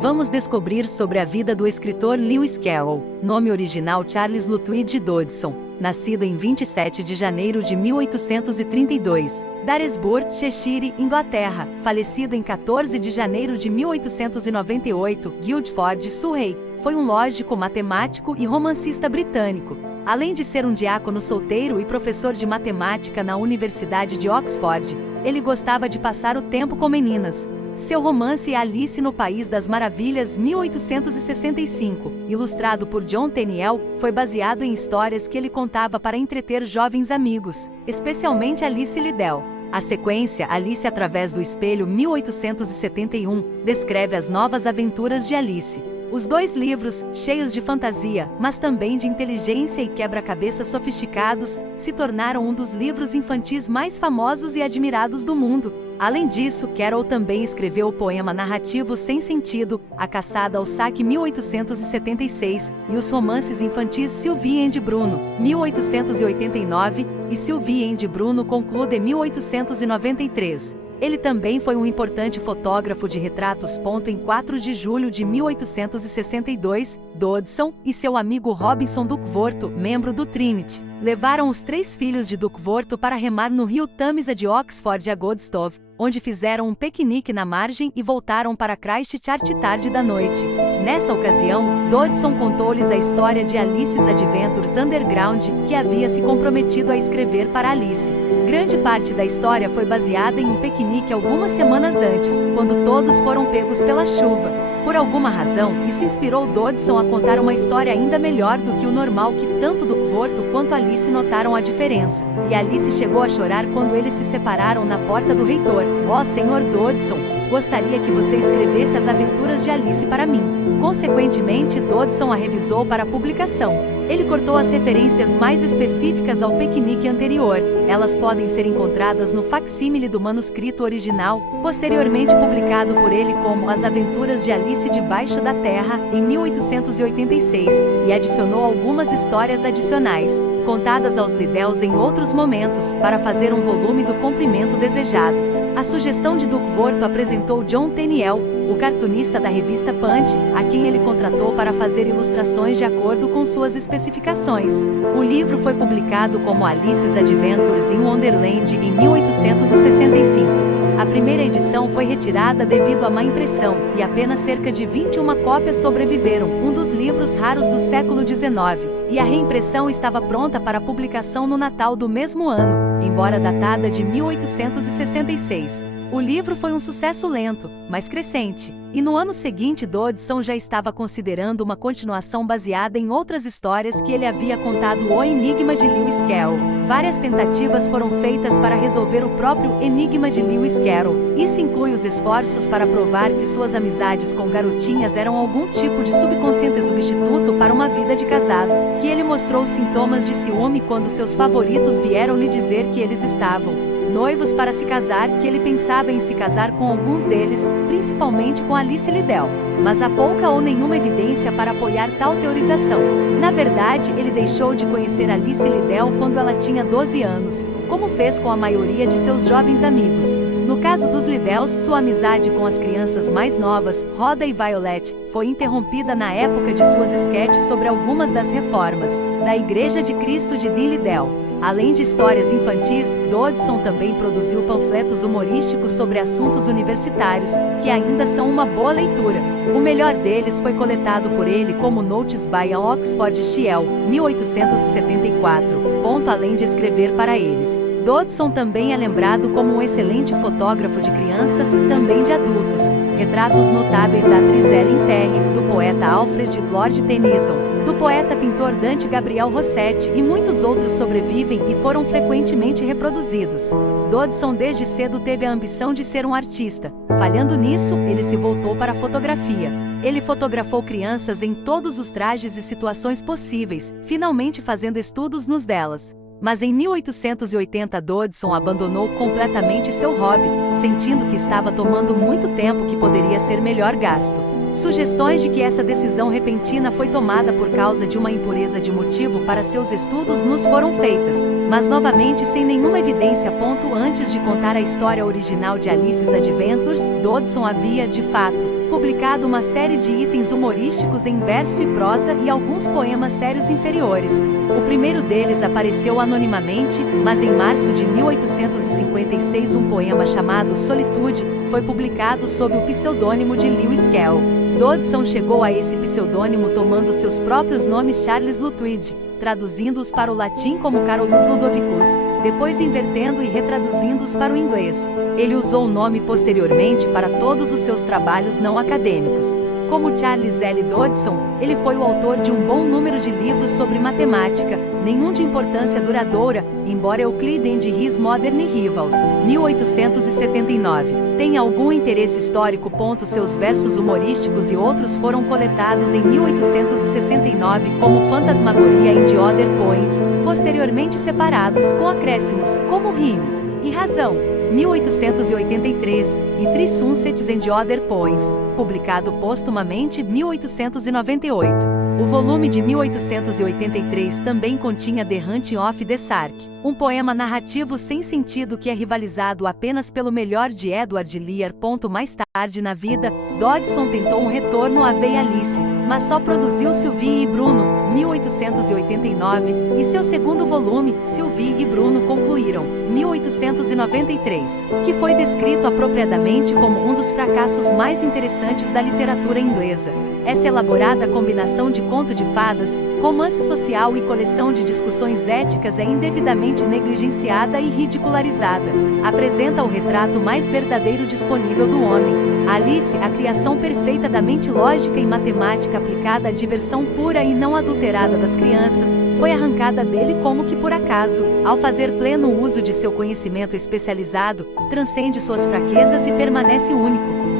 Vamos descobrir sobre a vida do escritor Lewis Carroll, nome original Charles Lutwidge Dodgson, nascido em 27 de janeiro de 1832, Daresbury, Cheshire, Inglaterra, falecido em 14 de janeiro de 1898, Guildford, Surrey, foi um lógico, matemático e romancista britânico. Além de ser um diácono solteiro e professor de matemática na Universidade de Oxford, ele gostava de passar o tempo com meninas. Seu romance Alice no País das Maravilhas, 1865, ilustrado por John Tenniel, foi baseado em histórias que ele contava para entreter jovens amigos, especialmente Alice Liddell. A sequência, Alice através do espelho, 1871, descreve as novas aventuras de Alice. Os dois livros, cheios de fantasia, mas também de inteligência e quebra-cabeças sofisticados, se tornaram um dos livros infantis mais famosos e admirados do mundo. Além disso, Carroll também escreveu o poema narrativo Sem Sentido, A Caçada ao Saque, 1876, e os romances infantis Sylvie and Bruno, 1889, e Sylvie and Bruno Conclude, 1893. Ele também foi um importante fotógrafo de retratos. Em 4 de julho de 1862, Dodgson e seu amigo Robinson Duckworth, membro do Trinity, levaram os 3 filhos de Duckworth para remar no rio Tamisa de Oxford a Godstove, onde fizeram um piquenique na margem e voltaram para Christchurch tarde da noite. Nessa ocasião, Dodgson contou-lhes a história de Alice's Adventures Underground, que havia se comprometido a escrever para Alice. Grande parte da história foi baseada em um piquenique algumas semanas antes, quando todos foram pegos pela chuva. Por alguma razão, isso inspirou Dodgson a contar uma história ainda melhor do que o normal, que tanto Duckworth quanto Alice notaram a diferença. E Alice chegou a chorar quando eles se separaram na porta do reitor. "Ó, Sr. Dodgson, gostaria que você escrevesse as aventuras de Alice para mim." Consequentemente, Dodgson a revisou para publicação. Ele cortou as referências mais específicas ao piquenique anterior. Elas podem ser encontradas no facsímile do manuscrito original, posteriormente publicado por ele como As Aventuras de Alice Debaixo da Terra, em 1886, e adicionou algumas histórias adicionais, contadas aos Liddells em outros momentos, para fazer um volume do comprimento desejado. A sugestão de Duckworth apresentou John Tenniel, o cartunista da revista Punch, a quem ele contratou para fazer ilustrações de acordo com suas especificações. O livro foi publicado como Alice's Adventures in Wonderland em 1865. A primeira edição foi retirada devido à má impressão, e apenas cerca de 21 cópias sobreviveram, um dos livros raros do século XIX, e a reimpressão estava pronta para publicação no Natal do mesmo ano, embora datada de 1866. O livro foi um sucesso lento, mas crescente, e no ano seguinte Dodgson já estava considerando uma continuação baseada em outras histórias que ele havia contado. O Enigma de Lewis Carroll. Várias tentativas foram feitas para resolver o próprio Enigma de Lewis Carroll. Isso inclui os esforços para provar que suas amizades com garotinhas eram algum tipo de subconsciente substituto para uma vida de casado, que ele mostrou sintomas de ciúme quando seus favoritos vieram lhe dizer que eles estavam noivos para se casar, que ele pensava em se casar com alguns deles, principalmente com Alice Liddell, mas há pouca ou nenhuma evidência para apoiar tal teorização. Na verdade, ele deixou de conhecer Alice Liddell quando ela tinha 12 anos, como fez com a maioria de seus jovens amigos. No caso dos Liddells, sua amizade com as crianças mais novas, Rhoda e Violet, foi interrompida na época de suas esquetes sobre algumas das reformas da Igreja de Cristo de Dee Liddell. Além de histórias infantis, Dodgson também produziu panfletos humorísticos sobre assuntos universitários, que ainda são uma boa leitura. O melhor deles foi coletado por ele como Notes by a Oxfordshire, 1874. Além de escrever para eles, Dodgson também é lembrado como um excelente fotógrafo de crianças e também de adultos. Retratos notáveis da atriz Ellen Terry, do poeta Alfred Lord Tennyson, do poeta-pintor Dante Gabriel Rossetti e muitos outros sobrevivem e foram frequentemente reproduzidos. Dodgson desde cedo teve a ambição de ser um artista. Falhando nisso, ele se voltou para a fotografia. Ele fotografou crianças em todos os trajes e situações possíveis, finalmente fazendo estudos nos delas. Mas em 1880 Dodgson abandonou completamente seu hobby, sentindo que estava tomando muito tempo que poderia ser melhor gasto. Sugestões de que essa decisão repentina foi tomada por causa de uma impureza de motivo para seus estudos nos foram feitas, mas novamente sem nenhuma evidência. Antes de contar a história original de Alice's Adventures, Dodgson havia, de fato, publicado uma série de itens humorísticos em verso e prosa e alguns poemas sérios inferiores. O primeiro deles apareceu anonimamente, mas em março de 1856 um poema chamado Solitude foi publicado sob o pseudônimo de Lewis Carroll. Dodson chegou a esse pseudônimo tomando seus próprios nomes Charles Lutwidge, traduzindo-os para o latim como Carolus Ludovicus, depois invertendo e retraduzindo-os para o inglês. Ele usou o nome posteriormente para todos os seus trabalhos não acadêmicos. Como Charles L. Dodson, ele foi o autor de um bom número de livros sobre matemática, nenhum de importância duradoura, embora Euclid and His Modern Rivals, 1879, tem algum interesse histórico. Seus versos humorísticos e outros foram coletados em 1869 como Fantasmagoria and Other Poems, posteriormente separados com acréscimos, como Rime e Razão, 1883, e Three Sunsets and Other Poems, publicado póstumamente 1898. O volume de 1883 também continha The Hunting of the Sark, um poema narrativo sem sentido que é rivalizado apenas pelo melhor de Edward Lear. Mais tarde na vida, Dodson tentou um retorno à veia Alice, mas só produziu Sylvie e Bruno, 1889, e seu segundo volume, Sylvie e Bruno concluíram, 1893, que foi descrito apropriadamente como um dos fracassos mais interessantes da literatura inglesa. Essa elaborada combinação de conto de fadas, romance social e coleção de discussões éticas é indevidamente negligenciada e ridicularizada. Apresenta o retrato mais verdadeiro disponível do homem. Alice, a criação perfeita da mente lógica e matemática aplicada à diversão pura e não adulterada das crianças, foi arrancada dele como que por acaso, ao fazer pleno uso de seu conhecimento especializado, transcende suas fraquezas e permanece único.